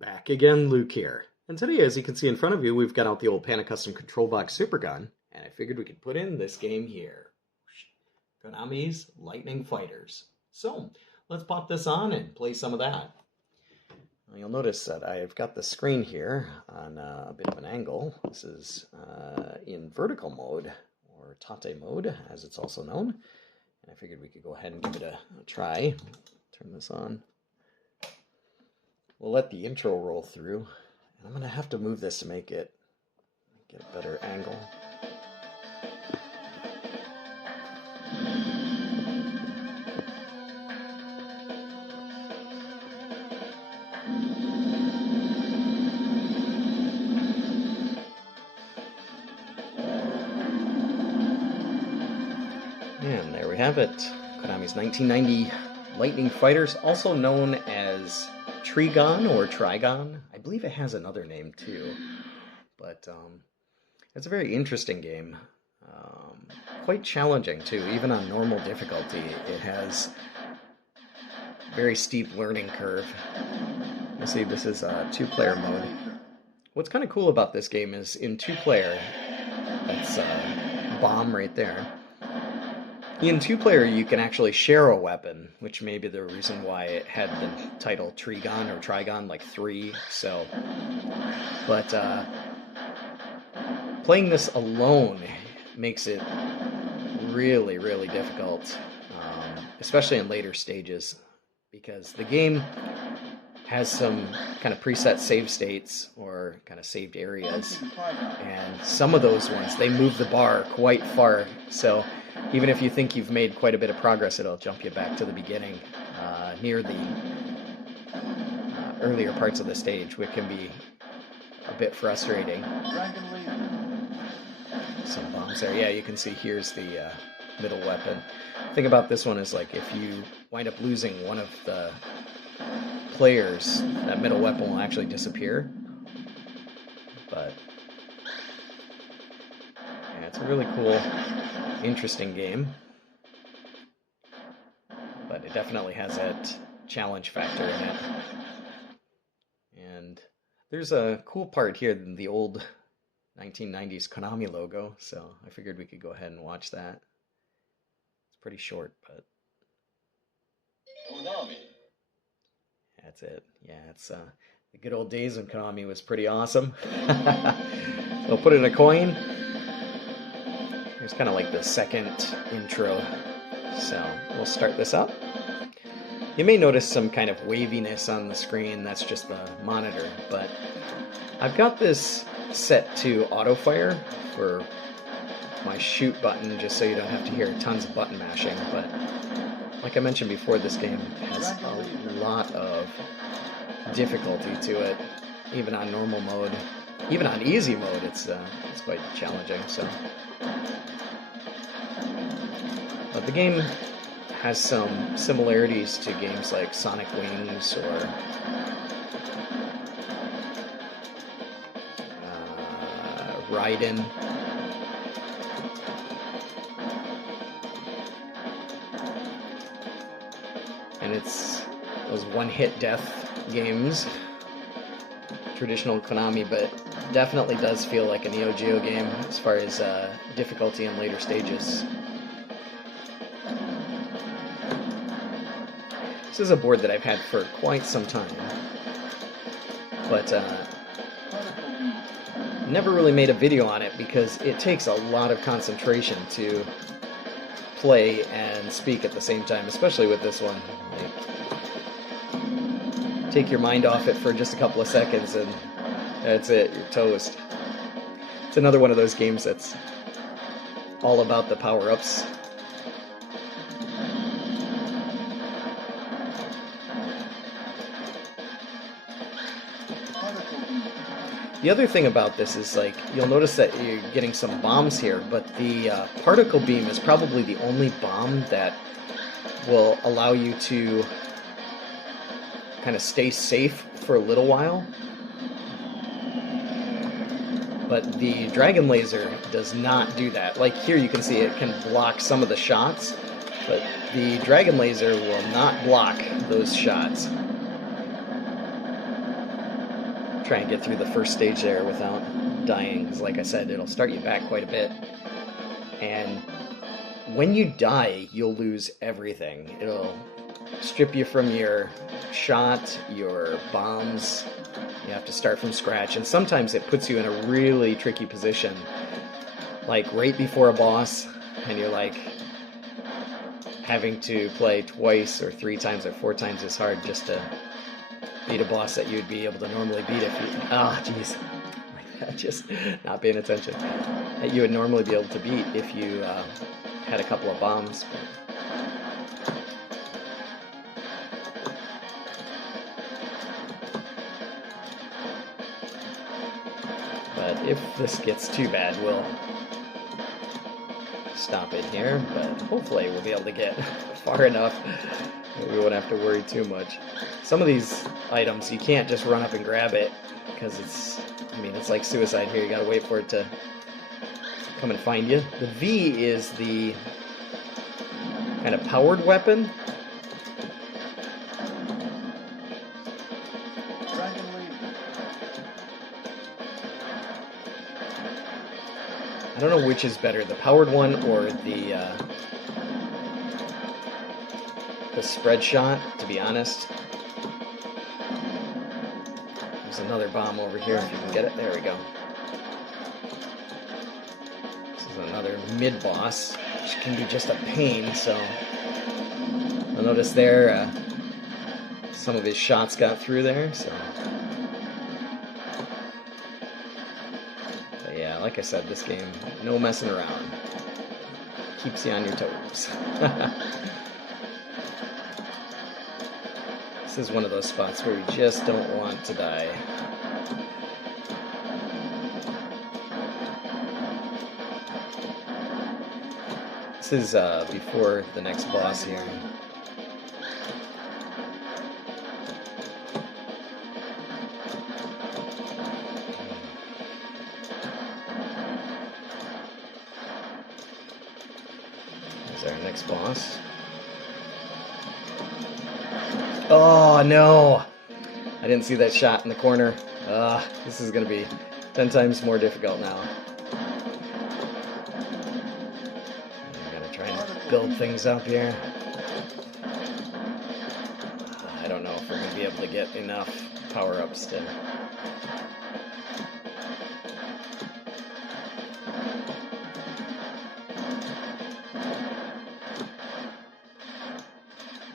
Back again, Luke here. And today, as you can see in front of you, we've got out the old Panda Custom Control Box Super Gun, and I figured we could put in this game here. Konami's Lightning Fighters. So, let's pop this on and play some of that. You'll notice that I've got the screen here on a bit of an angle. This is in vertical mode, or tate mode, as it's also known. And I figured we could go ahead and give it a try. Turn this on. We'll let the intro roll through. And I'm going to have to move this to make it get a better angle. And there we have it. Konami's 1990 Lightning Fighters, also known as Trigon or Trigon. I believe it has another name too. But it's a very interesting game. Quite challenging too, even on normal difficulty. It has a very steep learning curve. You see, this is a two-player mode. What's kind of cool about this game is in two-player, that's bomb right there. In two-player, you can actually share a weapon, which may be the reason why it had the title Trigon or Trigon, like 3. So, but playing this alone makes it really, really difficult, especially in later stages, because the game has some kind of preset save states or kind of saved areas, and some of those ones, they move the bar quite far. So even if you think you've made quite a bit of progress, it'll jump you back to the beginning, near the earlier parts of the stage, which can be a bit frustrating. Some bombs there. Yeah, you can see here's the middle weapon. The thing about this one is, like, if you wind up losing one of the players, that middle weapon will actually disappear. But yeah, it's a really cool, interesting game, but it definitely has that challenge factor in it. And there's a cool part here, the old 1990s Konami logo, so I figured we could go ahead and watch that. It's pretty short, but Konami. That's it. Yeah, it's the good old days when Konami was pretty awesome. We'll put in a coin. Here's kind of like the second intro. So we'll start this up. You may notice some kind of waviness on the screen. That's just the monitor. But I've got this set to auto fire for my shoot button, just so you don't have to hear tons of button mashing. But like I mentioned before, this game has a lot of difficulty to it, even on normal mode. Even on easy mode, it's quite challenging. So, but the game has some similarities to games like Sonic Wings or Raiden. And it's those one-hit death games, traditional Konami, but definitely does feel like a Neo Geo game as far as difficulty in later stages. This is a board that I've had for quite some time, but never really made a video on it because it takes a lot of concentration to play and speak at the same time, especially with this one. Like, take your mind off it for just a couple of seconds and that's it, you're toast. It's another one of those games that's all about the power-ups. The other thing about this is, like, you'll notice that you're getting some bombs here, but the particle beam is probably the only bomb that will allow you to kind of stay safe for a little while. But the Dragon Laser does not do that. Like here you can see it can block some of the shots, but the Dragon Laser will not block those shots. try and get through the first stage there without dying, because like I said, it'll start you back quite a bit. And when you die, you'll lose everything. It'll strip you from your shot, your bombs. You have to start from scratch, and sometimes it puts you in a really tricky position, like right before a boss, and you're like having to play twice or 3 times or 4 times as hard just to beat a boss that you'd be able to normally beat if you... Ah, jeez. Like that, just not paying attention. That you would normally be able to beat if you had a couple of bombs. But if this gets too bad, we'll stop it here, but hopefully we'll be able to get far enough that we won't have to worry too much. Some of these items, you can't just run up and grab it, because it's, I mean, it's like suicide here. You gotta wait for it to come and find you. The V is the kind of powered weapon. I don't know which is better, the powered one or the spread shot, to be honest. There's another bomb over here, if you can get it. There we go. This is another mid-boss, which can be just a pain, so... You'll notice there, some of his shots got through there, so... Yeah, like I said, this game, no messing around. Keeps you on your toes. This is one of those spots where you just don't want to die. This is before the next boss here. Our next boss. Oh no! I didn't see that shot in the corner. This is gonna be 10 times more difficult now. I'm gonna try and build things up here. I don't know if we're gonna be able to get enough power-ups to...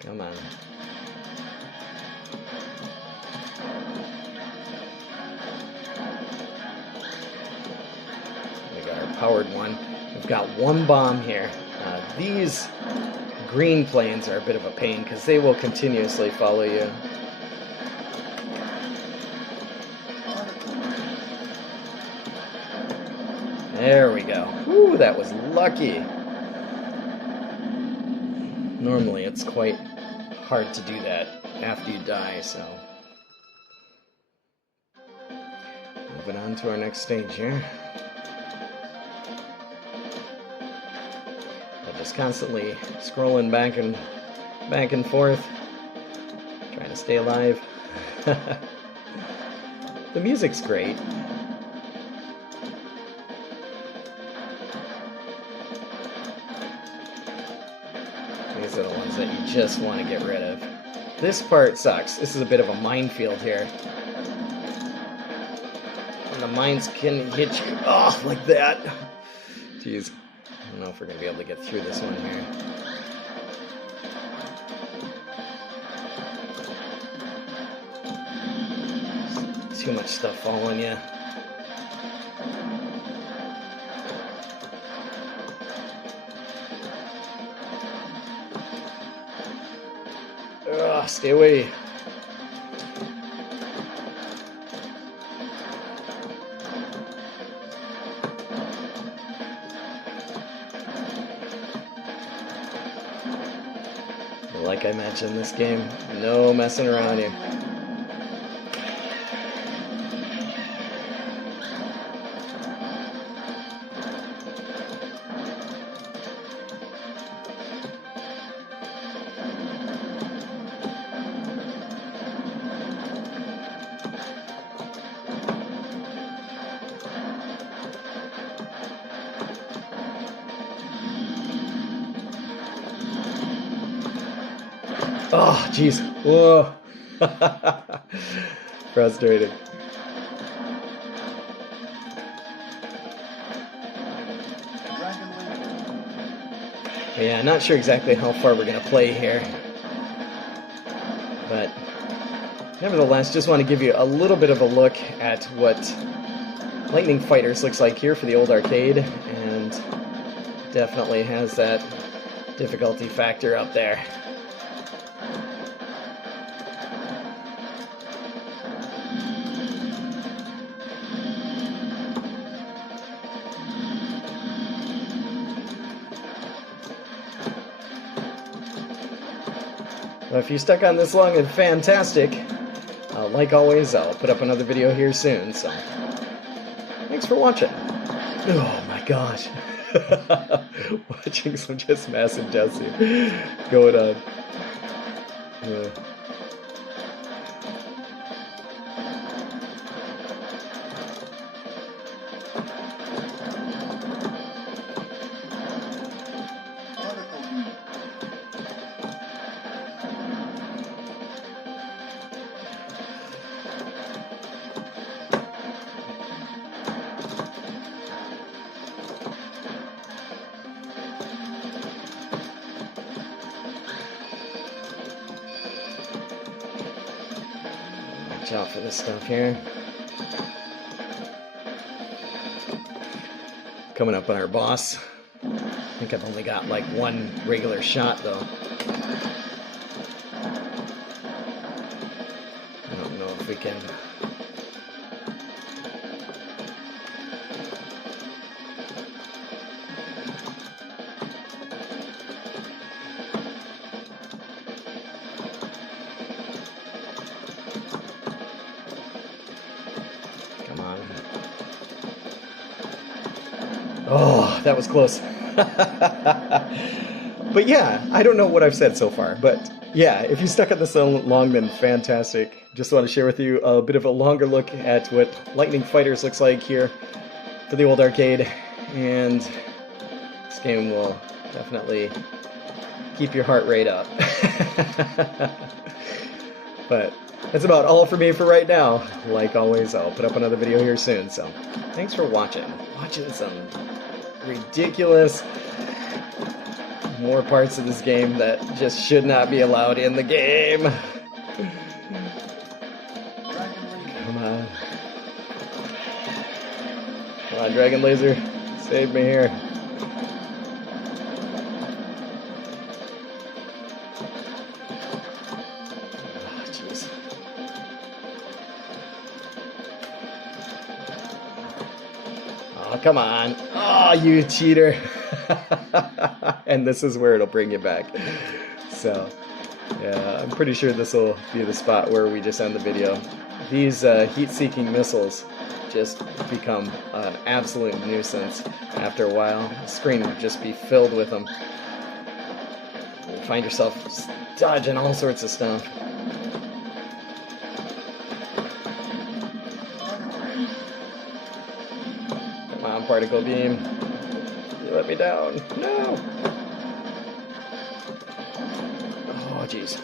Come on. We got our powered one. We've got one bomb here. These green planes are a bit of a pain because they will continuously follow you. There we go. Ooh, that was lucky. Normally it's quite hard to do that after you die, so... Moving on to our next stage here. I'll just constantly scrolling back and forth, trying to stay alive. The music's great. These are the ones that you just want to get rid of. This part sucks. This is a bit of a minefield here. And the mines can hit you off like that. Jeez. I don't know if we're going to be able to get through this one here. Too much stuff following you. Stay away. Like I mentioned, this game, no messing around here. Oh, jeez. Whoa. Frustrating. Yeah, not sure exactly how far we're going to play here. But nevertheless, just want to give you a little bit of a look at what Lightning Fighters looks like here for the old arcade. And definitely has that difficulty factor up there. Well, if you stuck on this long, and fantastic. Like always, I'll put up another video here soon, so thanks for watching. Oh my gosh. Watching some just massive deaths here going on. Watch out for this stuff here. Coming up on our boss. I think I've only got like one regular shot though. I don't know if we can... Come on. Oh, that was close. But yeah, I don't know what I've said so far, but yeah, if you stuck at this so long, then fantastic. Just want to share with you a bit of a longer look at what Lightning Fighters looks like here for the old arcade, and this game will definitely keep your heart rate up. But that's about all for me for right now. Like always, I'll put up another video here soon, so thanks for watching. Watching some ridiculous more parts of this game that just should not be allowed in the game. Come on. Come on, Dragon Laser. Save me here. Oh, jeez. Oh, come on. Oh, you cheater. And this is where it'll bring you back. So, yeah, I'm pretty sure this will be the spot where we just end the video. These heat-seeking missiles just become an absolute nuisance after a while. The screen would just be filled with them. You find yourself dodging all sorts of stuff. Come on, particle beam. You let me down. No! Oh, jeez.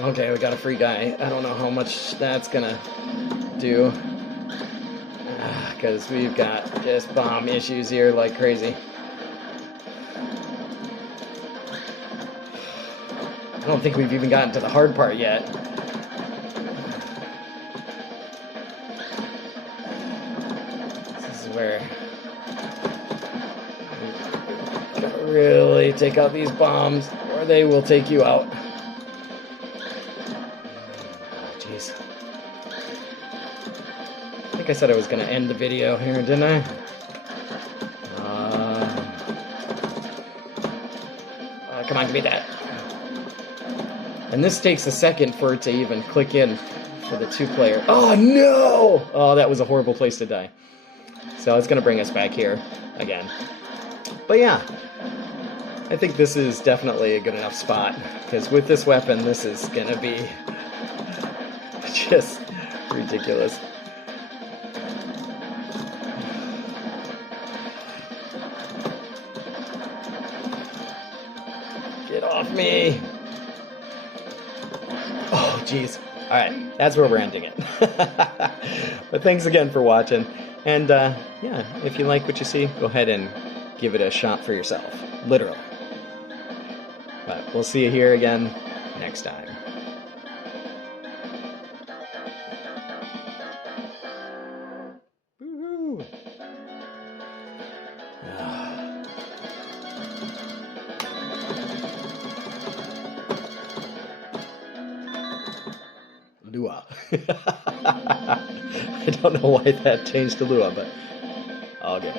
Okay, we got a free guy. I don't know how much that's gonna do. Because we've got just bomb issues here like crazy. I don't think we've even gotten to the hard part yet. This is where we gotta really take out these bombs, or they will take you out. Oh, jeez. I think I said I was going to end the video here, didn't I? Come on, give me that. And this takes a second for it to even click in for the two-player. Oh, no! Oh, that was a horrible place to die. So it's going to bring us back here again. But yeah, I think this is definitely a good enough spot. Because with this weapon, this is going to be just ridiculous. off me. Oh, jeez. All right, that's where we're ending it. But thanks again for watching. And yeah, if you like what you see, go ahead and give it a shot for yourself. Literally. But we'll see you here again next time. Woo-hoo. Lua. I don't know why that changed to Lua, but all good.